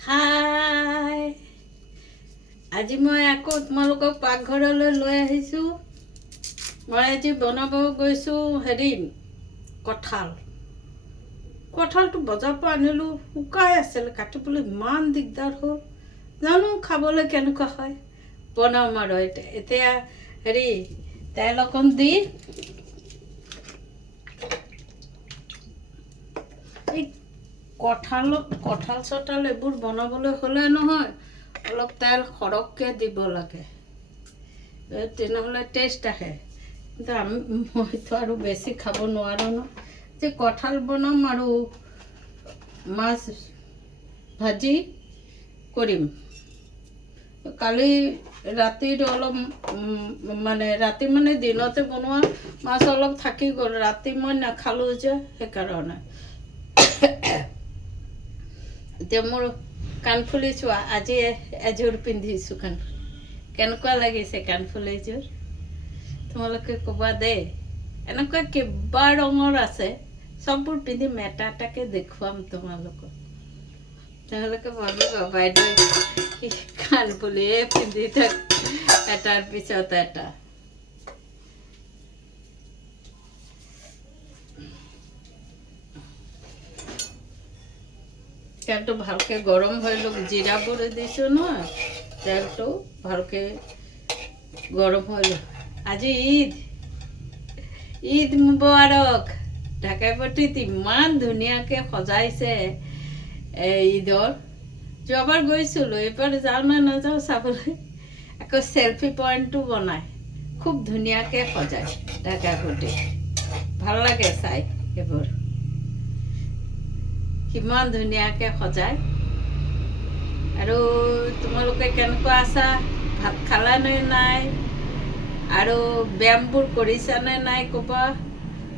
হাই, আজি মই আকৌ তোমালোকক পাকঘৰলৈ লৈ আহিছোঁ। মই আজি বনাব গৈছোঁ কঁঠালটো বজাৰৰ পৰা আনিলোঁ, শুকাই আছিল, কাটিবলৈ ইমান দিগদাৰ হ'ল। জানো খাবলৈ কেনেকুৱা হয়, বনাম আৰু এতিয়া তেল অকণ দি এই কঁঠাল চঠাল এইবোৰ বনাবলৈ হ'লে নহয় অলপ তেল সৰহকৈ দিব লাগে, তেনেহ'লে টেষ্ট আহে। কিন্তু মইতো আৰু বেছি খাব নোৱাৰোঁ ন, যে কঁঠাল বনাম আৰু মাছ ভাজি কৰিম। কালি ৰাতিৰ অলপ ৰাতি দিনতে বনোৱা মাছ অলপ থাকি গ'ল, ৰাতি মই নাখালোঁ যে সেইকাৰণে। এতিয়া মোৰ কাণফুলি চোৱা, আজি এযোৰ পিন্ধিছোঁ কাণফুলি। কেনেকুৱা লাগিছে কাণফুলিযোৰ তোমালোকে ক'বা দেই। এনেকুৱা কিবা ৰঙৰ আছে, চববোৰ পিন্ধিম, এটা এটাকৈ দেখুৱাম তোমালোকক। তেওঁলোকে ভাবিবা বাইদেউ কাণফুলিয়ে পিন্ধি থাক এটাৰ পিছত এটা। তেলটো ভালকৈ গৰম হৈ লওক, জিৰাবোৰ দিছোঁ নহয়, তেলটো ভালকৈ গৰম হৈ লওক। আজি ঈদ মুবাৰক। ঢাকাইপট্টিত ইমান ধুনীয়াকৈ সজাইছে ঈদৰ। যোৱাবাৰ গৈছিলোঁ, এইবাৰ যাওঁ নে নাযাওঁ চাবলৈ। আকৌ চেলফি পইণ্টটো বনাই খুব ধুনীয়াকৈ সজায় ঢাকাইপট্টিত, ভাল লাগে চাই সেইবোৰ, কিমান ধুনীয়াকৈ সজায়। আৰু তোমালোকে কেনেকুৱা আছা, ভাত খালানে নাই, আৰু ব্যায়ামবোৰ কৰিছানে নাই ক'বা।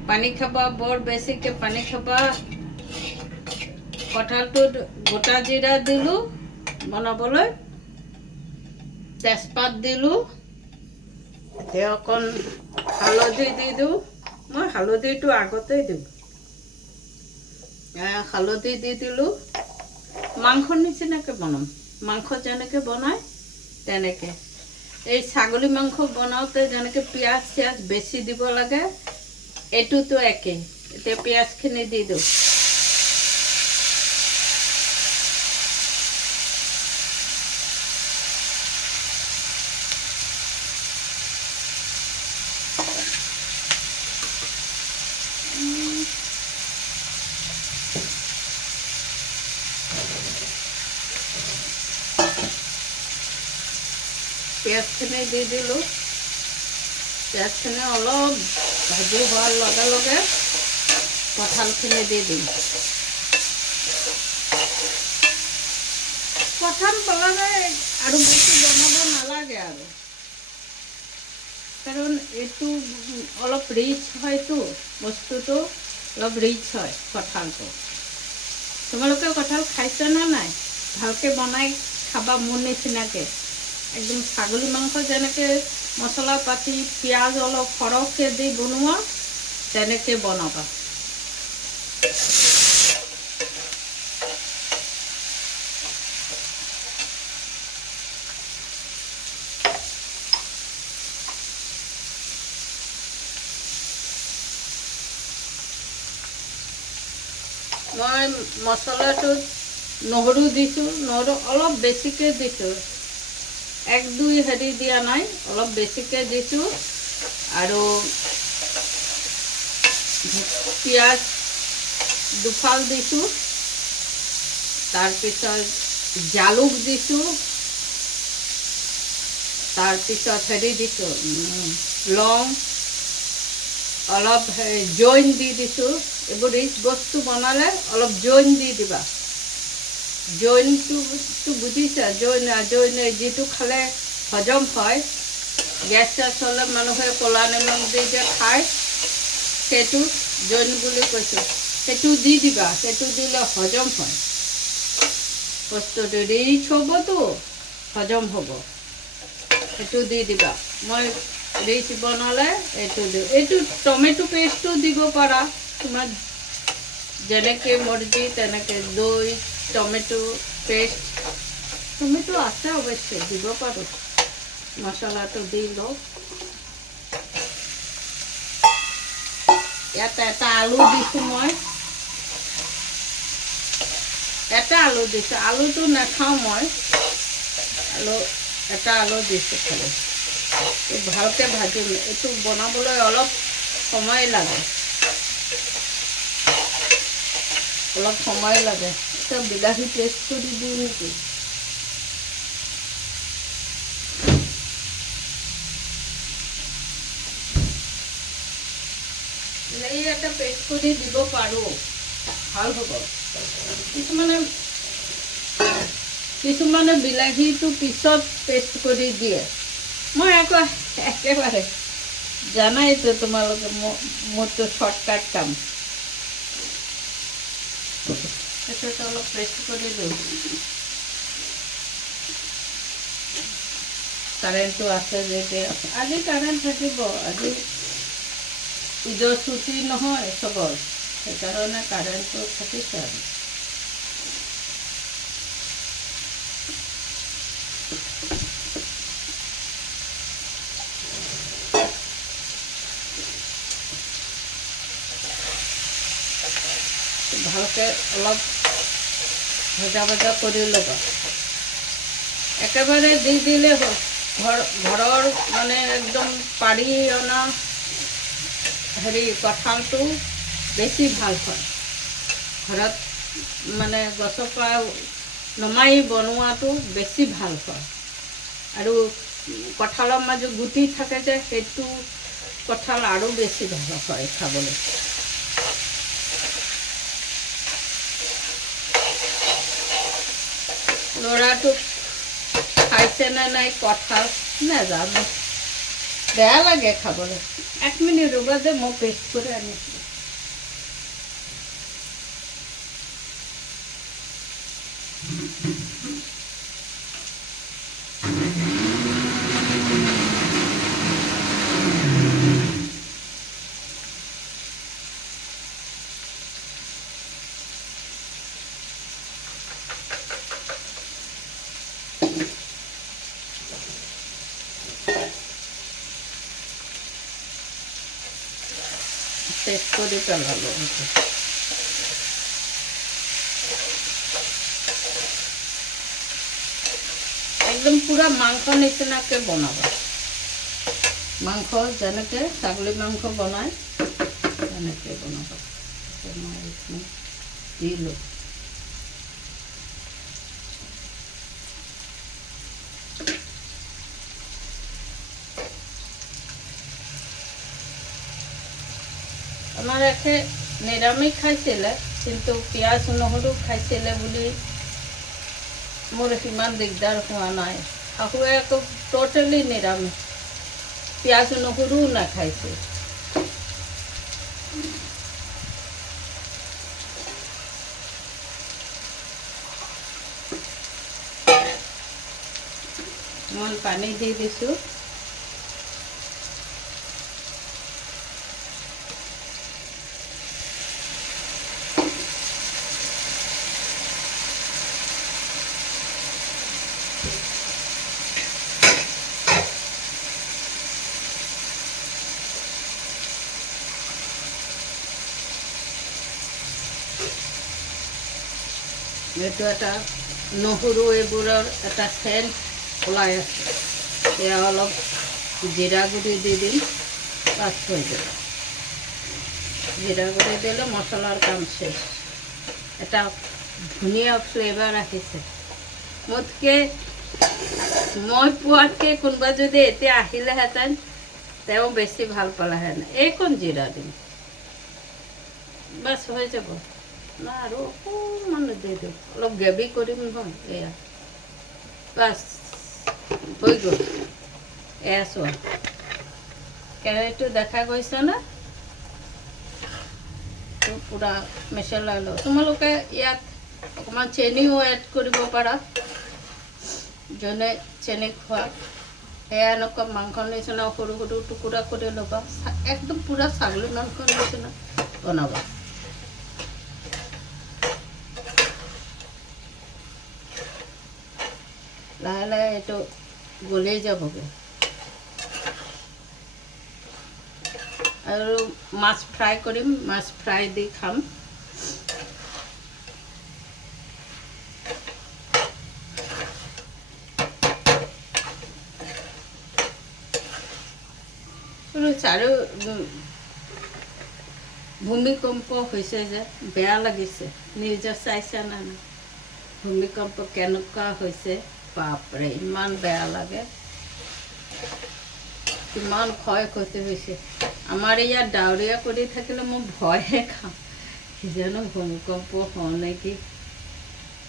পানী খাবা, বৰ বেছিকৈ পানী খাবা। কঁঠালটোত গোটা জিৰা দিলোঁ বনাবলৈ, তেজপাত দিলোঁ, এতিয়া অকণ হালধি দি দিওঁ। মই হালধিটো আগতেই দিওঁ, হালধি দি দিলোঁ। মাংসৰ নিচিনাকৈ বনাম, মাংস যেনেকৈ বনায় তেনেকৈ। এই ছাগলী মাংস বনাওঁতে যেনেকৈ পিঁয়াজ চিয়াজ বেছি দিব লাগে, এইটোতো একেই। এতিয়া পিঁয়াজখিনি দি দিওঁ। পিঁয়াজখিনি দি দিলোঁ। পিঁয়াজখিনি অলপ ভাজি হোৱাৰ লগে লগে কঁঠালখিনি দি দিম। কঁঠাল বনালে আৰু বেছি বনাব নালাগে আৰু, কাৰণ এইটো অলপ ৰিচ হয়তো, বস্তুটো অলপ ৰিচ হয় কঁঠালটো। তোমালোকে কঁঠাল খাইছানে নাই? ভালকৈ বনাই খাবা মোৰ নিচিনাকৈ। একদম ছাগলী মাংস যেনেকৈ মছলা পাতি পিঁয়াজ অলপ সৰহকৈ দি বনোৱা, তেনেকৈ বনাবা। মই মছলাটোত নহৰু দিছোঁ, নহৰু অলপ বেছিকৈ দিছোঁ, 1-2 দিয়া নাই, অলপ বেছিকৈ দিছোঁ। আৰু পিঁয়াজ দুফাল দিছোঁ, তাৰপিছত জালুক দিছোঁ, তাৰপিছত দিছোঁ লং, অলপ জইন দি দিছোঁ। এইবোৰ ৰিচ বস্তু বনালে অলপ জইন দি দিবা। জইনটো বুজিছা, জইন যিটো খালে হজম হয়, গেছ চেছ হ'লে মানুহে ক'লা নিমখ দি যে খায়, সেইটো জইন বুলি কৈছোঁ। সেইটো দি দিবা, সেইটো দিলে হজম হয়, বস্তুটো ৰিচ হ'বতো, হজম হ'ব, সেইটো দি দিবা। মই ৰিচ বনালে এইটো দিওঁ। এইটো টমেটো পেষ্টটো দিব পাৰা, তোমাৰ যেনেকৈ মৰ্জি তেনেকৈ। দৈ টমেটো পেষ্ট, টমেটো আছে অৱশ্যে দিব পাৰোঁ। মছলাটো দি লওঁ। ইয়াতে এটা আলু দিছোঁ মই, এটা আলু দিছোঁ, আলুটো নাখাওঁ মই, এটা আলু দিছোঁ খালি। ভালকৈ ভাজিম, এইটো বনাবলৈ অলপ সময় লাগে, অলপ সময় লাগে। এতিয়া বিলাহী পেষ্ট কৰি দিওঁ নেকি? বিলাহী এটা পেষ্ট কৰি দিব পাৰোঁ, ভাল হ'ব। কিছুমানে বিলাহীটো পিছত পেষ্ট কৰি দিয়ে, মই আকৌ একেবাৰে জানাইতো তোমালোকে মোৰতো শ্বৰ্টকাট কাম। সেইটো অলপ পেষ্ট কৰি দিওঁ। কাৰেণ্টটো আছে যেতিয়া, আজি কাৰেণ্ট থাকিব, আজি ঈদৰ ছুটি নহয় চবৰ, সেইকাৰণে কাৰেণ্টটো থাকিছে আৰু। ভালকৈ অলপ ভজা ভজা কৰি ল'বা, একেবাৰে দি দিলে ঘৰৰ মানে একদম পাৰি অনা কঁঠালটো বেছি ভাল হয়। ঘৰত মানে গছৰ পৰা নমাই বনোৱাটো বেছি ভাল হয়। আৰু কঁঠালৰ মাজত গুটি থাকে যে, সেইটো কঁঠাল আৰু বেছি ভাল হয় খাবলৈ। ল'ৰাটোক খাইছেনে নাই কঁঠাল নাজানো, বেয়া লাগে খাবলৈ। 1 মিনিট ৰ'বা যে, মই পেষ্ট কৰি আনিছোঁ। পেষ্ট কৰি পেলালোঁ। একদম পুৰা মাংস নিচিনাকৈ বনাবা, মাংস যেনেকৈ ছাগলী মাংস বনায় তেনেকৈ বনাবা। মই এইখিনি দিলোঁ। আমাৰ একে নিৰামিষ খাইছিলে, কিন্তু পিঁয়াজ নহৰু খাইছিলে বুলি মোৰ সিমান দিগদাৰ হোৱা নাই। শাহুৱে আকৌ টোটেলি নিৰামিষ, পিঁয়াজ নহৰুও নাখাইছে। মই পানী দি দিছোঁ। এইটো এটা নহৰু এইবোৰৰ এটা সেণ্ট ওলাই আছে। এয়া অলপ জিৰা গুড়ি দি দিম, পাঁচ হৈ যাব। জিৰা গুড়ি দিলে মছলাৰ কাম শেষ। এটা ধুনীয়া ফ্লেভাৰ আহিছে। মই পোৱাতকৈ কোনোবা যদি এতিয়া আহিলেহেঁতেন, তেওঁ বেছি ভাল পালেহেঁতেন। এইকণ জিৰা দিম, বাছ হৈ যাব। না আৰু অকণমান দি দিওঁ, অলপ গ্ৰেভি কৰিম নহয়। এয়া বাছ হৈ গ'ল। এয়া চোৱা, কেৰাহীটো দেখা গৈছেনে? পূৰা মিছলাই লওঁ। তোমালোকে ইয়াত অকণমান চেনিও এড কৰিব পাৰা, যোনে চেনি খোৱা। এয়া এনেকুৱা মাংস নিচিনা সৰু সৰু টুকুৰা কৰি ল'বা, একদম পূৰা ছাগলী মাংসৰ নিচিনা বনাবা। লাহে লাহে এইটো গলি যাবগৈ। আৰু মাছ ফ্ৰাই কৰিম, মাছ ফ্ৰাই দি খাম। চাৰু ভূমিকম্প হৈছে যে বেয়া লাগিছে। নিউজত চাইছা না? ভূমিকম্প কেনেকুৱা হৈছে, বাপৰে ইমান বেয়া লাগে। কিমান ক্ষয় ক্ষতি হৈছে। আমাৰ ইয়াত ডাৱৰীয়া কৰি থাকিলে মই ভয়হে খাওঁ, কিজানো ভূমিকম্প হওঁ নেকি,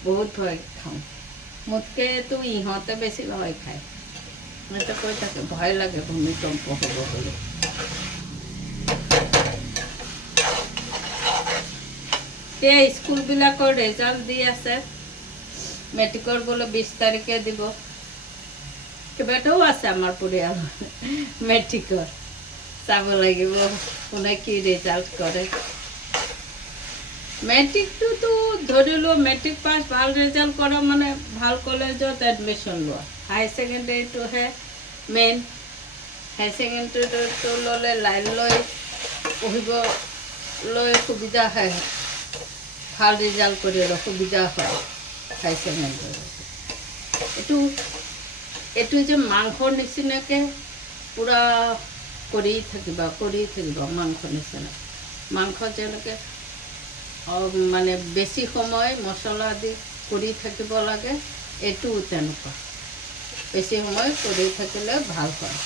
বহুত ভয় খাওঁ। মোতকেতো ইহঁতে বেছি ভয় খায়। মইতো কৈ থাকোঁ ভয় লাগে ভূমিকম্প হ'ব বুলি। এতিয়া স্কুলবিলাকৰ ৰেজাল্ট দি আছে, মেট্ৰিকৰ বোলে 20 তাৰিখে দিব। কেইবাটাও আছে আমাৰ পৰিয়ালত মেট্ৰিকৰ, চাব লাগিব কোনে কি ৰেজাল্ট কৰে। মেট্ৰিকটোতো ধৰিলোঁ, মেট্ৰিক পাছ ভাল ৰেজাল্ট কৰা মানে ভাল কলেজত এডমিশ্যন লোৱা। হায়াৰ ছেকেণ্ডেৰীটোহে মেইন। হায়াৰ ছেকেণ্ডেৰীটো ল'লে লাইন লৈ পঢ়িবলৈ সুবিধা হয়, ভাল ৰিজাল্ট কৰিলে সুবিধা হয় হায়াৰ ছেকেণ্ডেৰী। এইটো যে মাংসৰ নিচিনাকৈ পূৰা কৰি থাকিবা মাংসৰ নিচিনা। মাংস যেনেকৈ মানে বেছি সময় মছলা দি কৰি থাকিব লাগে, এইটোও তেনেকুৱা বেছি সময় কৰি থাকিলে ভাল হয়।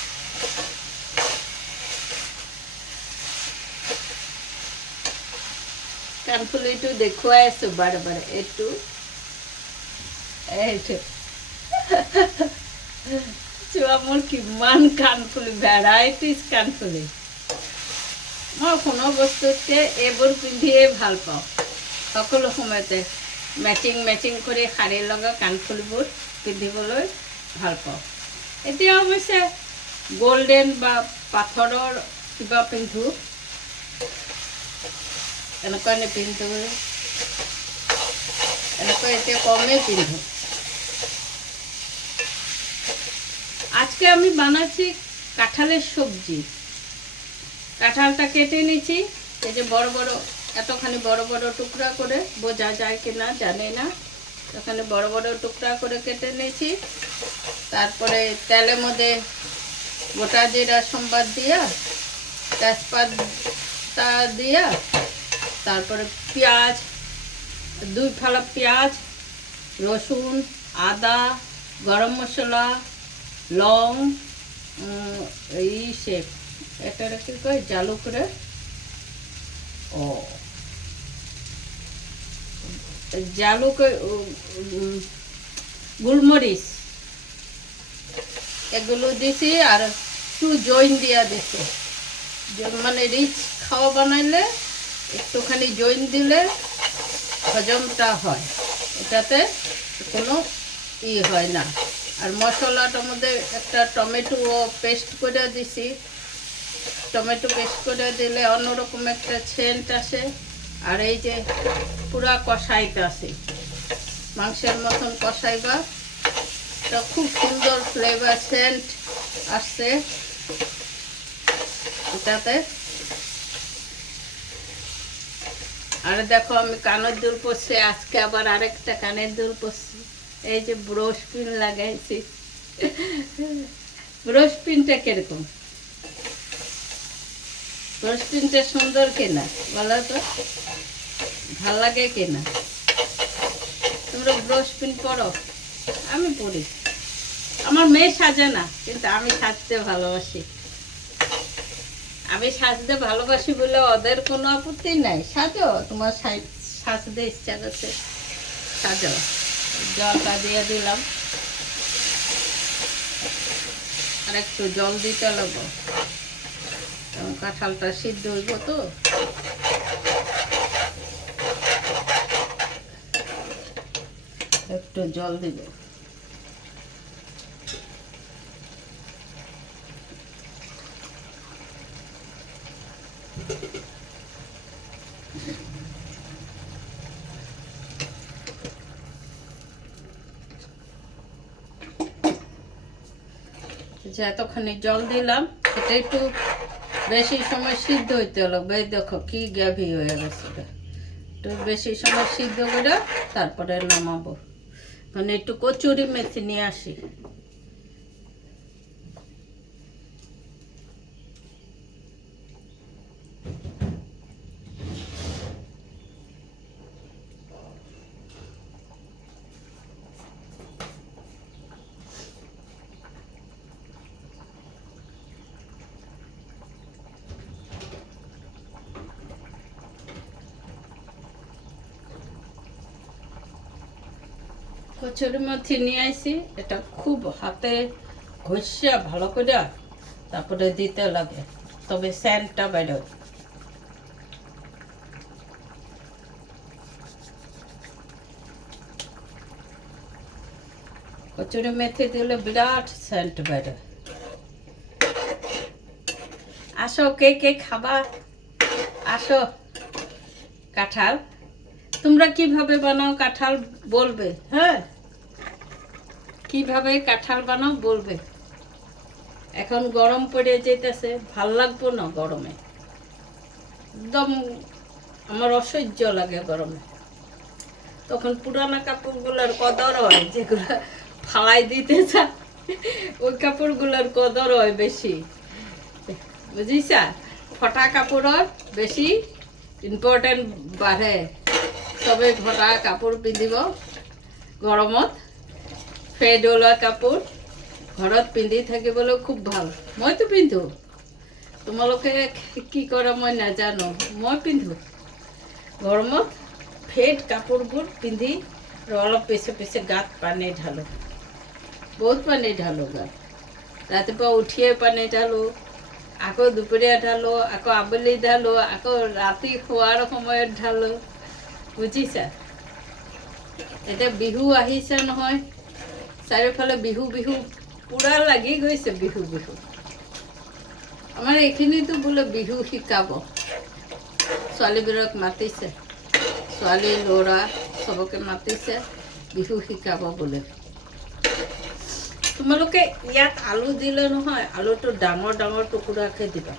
কাণফুলিটো দেখুৱাই আছোঁ বাৰে বাৰে, এইটো চোৱা মোৰ কিমান কাণফুলি, ভেৰাইটিজ কাণফুলি। মই সোণৰ বস্তুতকৈ এইবোৰ পিন্ধিয়ে ভাল পাওঁ। সকলো সময়তে মেচিং কৰি শাৰী লগা কাণফুলিবোৰ পিন্ধিবলৈ ভাল পাওঁ। এতিয়া অৱশ্যে গল্ডেন বা পাথৰৰ কিবা পিন্ধোঁ, এনেকুৱা নিপিন্ধোঁ, এনেকুৱা এতিয়া কমেই পিন্ধোঁ। আজকে আমি বানাচ্ছি কাঁঠালের সবজি। কাঁঠালটা কেটে নিচ্ছি, এই যে বড় বড় এতখানি বড় বড় টুকরা করে, বোঝা যায় কি না জানি না, এখানে বড় বড় টুকরা করে কেটে নিয়েছি। তারপরে তেলের মধ্যে গোটা জিরা সম্বাদ দিয়া, তেজপাতা দিয়া, তারপরে পেঁয়াজ, 2 ফালা পেঁয়াজ, রসুন, আদা, গরম মশলা, লং, এটা কি কয় জালুক রে, জালুক, গোলমরিচ, এগুলো দিছি। আর একটু জৈন দিয়া দিছি, মানে রিচ খাওয়া বানাইলে একটুখানি জৈন দিলে হজমটা হয়, এটাতে কোনো হয় না। আর মশলাটার মধ্যে একটা টমেটো পেস্ট করে দিছি। টমেটো পেস্ট করে দিলে অন্যরকম একটা সেন্ট আসে। আর এই যে পুরা কষাইতে আসে, মাংসের মতন কষাইবা, এটা খুব সুন্দর ফ্লেভার সেন্ট আসছে এটাতে। আর দেখো আমি কানের দুল পরছি, আজকে আবার আরেকটা কানের দুল পরছি। এই যে ব্রশ পিন লাগাইছি। ব্রশ পিনটা কিরকম? ব্রশ পিনটা সুন্দর কিনা বলো তো, ভাল লাগে কিনা? তোমরা ব্রশ পিন পরো? আমি পরি। আমার মেয়ে সাজে না, কিন্তু আমি সাজতে ভালোবাসি। আমি সাজতে ভালোবাসি বলে ওদের কোনো আপত্তি নাই। সাজো, তোমার সাজতে ইচ্ছা করছে সাজো। জলটা দিয়ে দিলাম, আর একটু জল দিতে লাগবো, কারণ কাঁঠালটা সিদ্ধ হইব তো। একটু জল দিব। যে এতখানি জল দিলাম, এটা একটু বেশি সময় সিদ্ধ হইতে হলো। এই দেখো কি গ্যাভি হয়ে গেছে, একটু বেশি সময় সিদ্ধ করে তারপরে নামাবো। মানে একটু কচুরি মেথি নিয়ে আসি। কচুরি মেথি নিয়ে আসি, এটা খুব হাতে ঘষিয়া ভালো করে তারপরে দিতে লাগে, তবে স্যান্ডটা বেরোয়। কচুরি মেথি দিলে বিরাট সেন্ট বেরোয়। আসো কে কে খাবা, আসো। কাঁঠাল তোমরা কিভাবে বানাও কাঁঠাল বলবে, হ্যাঁ, কিভাবে কাঁঠাল বানাও বলবে। এখন গরম পড়ে যেতেছে, ভাল লাগবো না গরমে, একদম আমার অসহ্য লাগে গরমে। তখন পুরানা কাপড়গুলোর কদর হয়, যেগুলো ফালাই দিতে চায় ওই কাপড়গুলোর কদর হয় বেশি, বুঝিছা। ফটা কাপড়ের বেশি ইম্পর্টেন্ট বাঢ়ে। চবে ফটা কাপড় পিন্ধিব গৰমত। ফেড ওলোৱা কাপোৰ ঘৰত পিন্ধি থাকিবলৈ খুব ভাল। মইতো পিন্ধো, তোমালোকে কি কৰা মই নাজানো, মই পিন্ধো গৰমত। ফেড কাপোৰবোৰ পিন্ধি আৰু অলপ পিছে পিছে গাত পানী ঢালো, বহুত পানী ঢালো গাত। ৰাতিপুৱা উঠিয়ে পানী ঢালো, আকৌ দুপৰীয়া ঢালো, আকৌ আবেলি ঢালো, আকৌ ৰাতি শোৱাৰ সময়ত ঢালো, বুজিছা। এতিয়া বিহু আহিছে নহয়, চাৰিওফালে বিহু বিহু পুৰা লাগি গৈছে, বিহু বিহু। আমাৰ এইখিনিতো বোলে বিহু শিকাব, ছোৱালীবোৰক মাতিছে, ছোৱালী ল'ৰা চবকে মাতিছে বিহু শিকাব বোলে। তোমালোকে ইয়াত আলু দিলে নহয়, আলুটো ডাঙৰ ডাঙৰ টুকুৰাকৈ দিবা,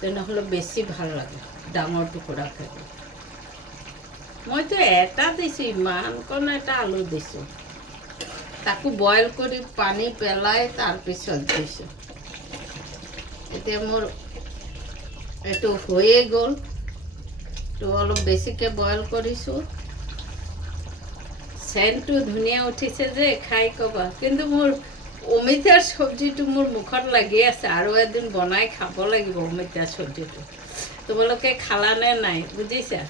তেনেহ'লে বেছি ভাল লাগে ডাঙৰ টুকুৰাকৈ। মইতো এটা দিছোঁ, ইমানকণ এটা আলু দিছোঁ, তাকো বইল কৰি পানী পেলাই তাৰপিছত দিছোঁ। এতিয়া মোৰ এইটো হৈয়ে গ'ল, তো অলপ বেছিকৈ বইল কৰিছোঁ। চেণ্টটো ধুনীয়া উঠিছে যে, খাই ক'বা। কিন্তু মোৰ অমিতাৰ চব্জিটো মোৰ মুখত লাগি আছে, আৰু এদিন বনাই খাব লাগিব অমিতাৰ চব্জিটো। তোমালোকে খালানে নাই বুজিছা।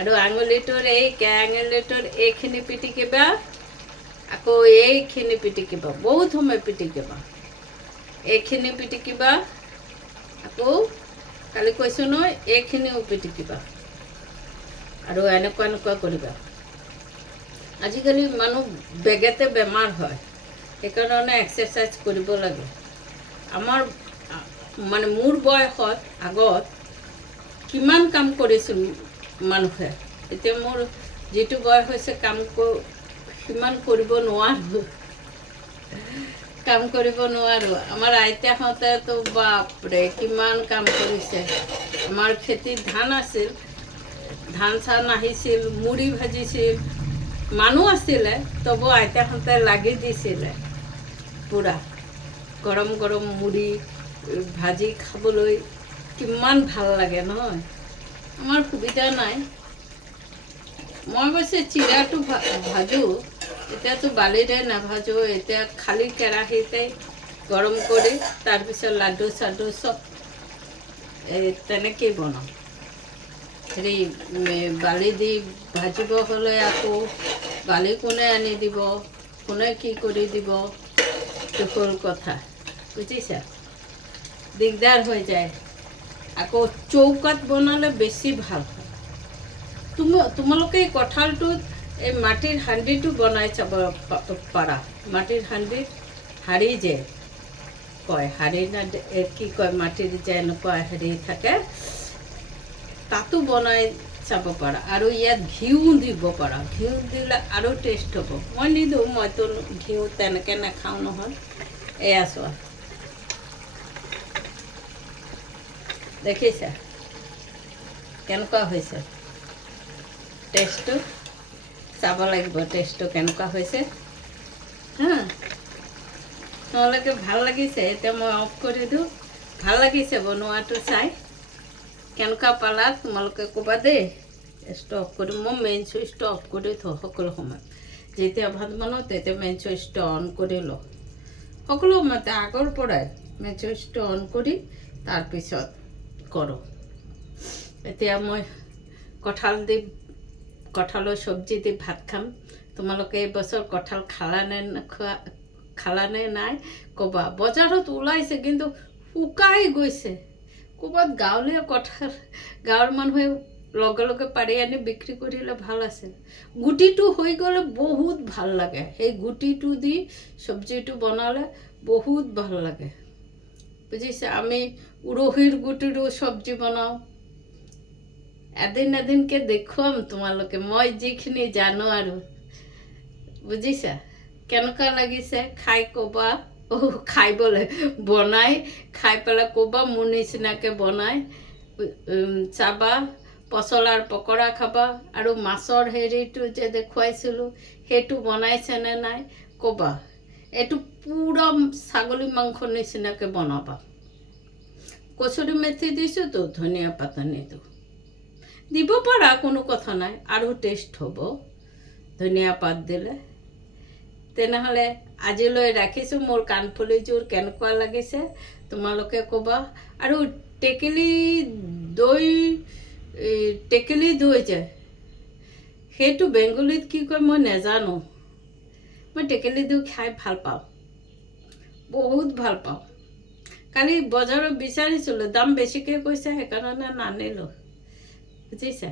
আৰু আঙুলিটোৰ এই কেৰাঙুলিটোৰ এইখিনি পিটিকিবা, আকৌ এইখিনি পিটিকিবা, বহুত সময় পিটিকিবা। এইখিনি পিটিকিবা, আকৌ কালি কৈছোঁ নহয় এইখিনিও পিটিকিবা, আৰু এনেকুৱা এনেকুৱা কৰিবা। আজিকালি মানুহ বেগেতে বেমাৰ হয়, সেইকাৰণে এক্সাৰচাইজ কৰিব লাগে। আমাৰ মানে মোৰ বয়সত আগত কিমান কাম কৰিছিল মানুহে, এতিয়া মোৰ যিটো বয়স হৈছে কাম সিমান কৰিব নোৱাৰোঁ, কাম কৰিব নোৱাৰোঁ। আমাৰ আইতাহঁতেতো বাপৰে কিমান কাম কৰিছে। আমাৰ খেতিত ধান আছিল, ধান চান আহিছিল, মুড়ি ভাজিছিল, মানুহ আছিলে, তবু আইতাহঁতে লাগি দিছিলে পূৰা। গৰম গৰম মুড়ি ভাজি খাবলৈ কিমান ভাল লাগে নহয়। আমাৰ সুবিধা নাই। মই অৱশ্যে চিৰাটো ভাজোঁ, এতিয়াতো বালিৰে নাভাজোঁ, এতিয়া খালী কেৰাহীতে গৰম কৰি তাৰপিছত লাডু চাডু চব তেনেকেই বনাওঁ। হেৰি বালি দি ভাজিব হ'লে আকৌ বালি কোনে আনি দিব, কোনে কি কৰি দিব, সেইটো হ'ল কথা, বুজিছা। দিগদাৰ হৈ যায়। আকৌ চৌকাত বনালে বেছি ভাল হয়। তোমালোকে এই কঁঠালটোত এই মাটিৰ হাণ্ডিটো বনাই চাব পাৰা। মাটিৰ হাণ্ডিত হাড়ি যে কয়, হাড়ি না কি কয়, মাটিৰ যে এনেকুৱা হেৰি থাকে, তাতো বনাই চাব পাৰা। আৰু ইয়াত ঘিউ দিব পাৰা, ঘিউ দিলে আৰু টেষ্ট হ'ব। মই নিদিওঁ, মইতো ঘিউ তেনেকৈ নাখাওঁ নহয়। এয়া চোৱা, দেখিছা কেনেকুৱা হৈছে টেষ্টটো চাব লাগিব টেষ্টটো কেনেকুৱা হৈছে হা তোমালোকে ভাল লাগিছে এতিয়া মই অফ কৰি দিওঁ ভাল লাগিছে বনোৱাটো চাই কেনেকুৱা পালা তোমালোকে ক'বা দেই গেছটো অফ কৰি মই মেইন চুইচটো অফ কৰি থওঁ সকলো সময়ত যেতিয়া ভাত বনাওঁ তেতিয়া মেইন চুইচটো অন কৰি লওঁ সকলো সময়তে আগৰ পৰাই মেইন চুইচটো অন কৰি তাৰপিছত কৰোঁ এতিয়া মই কঁঠালৰ চব্জি দি ভাত খাম তোমালোকে এইবছৰ কঁঠাল খালানে নাই ক'বা বজাৰত ওলাইছে কিন্তু শুকাই গৈছে ক'ৰবাত গাঁৱলীয়া কঁঠাল গাঁৱৰ মানুহে লগে লগে পাৰি আনি বিক্ৰী কৰিলে ভাল আছিল গুটিটো হৈ গ'লে বহুত ভাল লাগে সেই গুটিটো দি চব্জিটো বনালে বহুত ভাল লাগে বুজিছে আমি উৰহীৰ গুটিৰো চব্জি বনাওঁ এদিনকে দেখুৱাম তোমালোকে মই যিখিনি জানো আৰু বুজিছা কেনেকুৱা লাগিছে খাই ক'বা খাইবলৈ বনাই খাই পেলাই ক'বা মোৰ নিচিনাকৈ বনাই চাবা পচলাৰ পকৰা খাবা আৰু মাছৰ হেৰিটো যে দেখুৱাইছিলোঁ সেইটো বনাইছেনে নাই ক'বা এইটো পূৰা ছাগলী মাংস নিচিনাকৈ বনাবা কচুৰি মেথি দিছোঁতো ধনিয়া পাত নিদিওঁ দিব পাৰা কোনো কথা নাই আৰু টেষ্ট হ'ব ধনিয়া পাত দিলে তেনেহ'লে আজিলৈ ৰাখিছোঁ মোৰ কাণফুলিযোৰ কেনেকুৱা লাগিছে তোমালোকে ক'বা আৰু টেকেলি দৈ যে সেইটো বেংগলীত কি কয় মই নাজানো মই টেকেলি দৈ খাই ভাল পাওঁ বহুত ভাল পাওঁ কালি বজাৰত বিচাৰিছিলোঁ দাম বেছিকৈ কৈছে সেইকাৰণে নানিলোঁ বুজিছা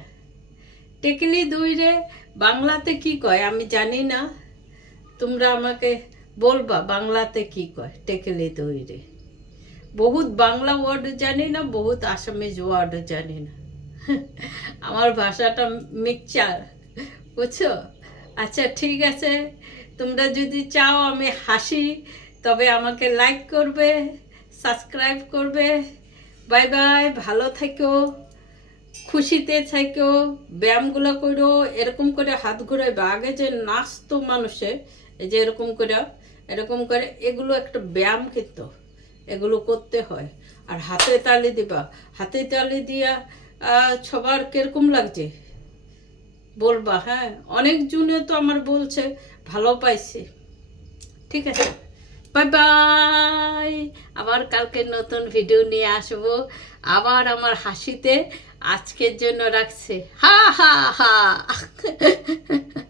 টেকেলি দইরে বাংলাতে কি কয় আমি জানি না তোমরা আমাকে বলবা বাংলাতে কি কয় টেকেলি দইরে বহুত বাংলা ওয়ার্ড জানি না বহুত আসামিজ ওয়ার্ড জানি না আমার ভাষাটা মিক্সচার বুঝছো আচ্ছা ঠিক আছে তোমরা যদি চাও আমি হাসি তবে আমাকে লাইক করবে সাবস্ক্রাইব করবে বাই বাই ভালো থেকো খুশিতে থাকো ব্যায়ামগুলো করো এরকম করে হাত ঘুরাইবা আগে যে নাচতো মানুষে এই যে এরকম করে এগুলো একটা ব্যায়াম কিন্তু এগুলো করতে হয় আর হাতে তালি দিবা হাতে তালি দিয়া সবার কিরকম লাগছে বলবা হ্যাঁ অনেকজনে তো আমার বলছে ভালো পাইছে ঠিক আছে বাই বাই আবার কালকে নতুন ভিডিও নিয়ে আসবো আবার আমার হাসিতে আজকের জন্য রাখছে হা হা হা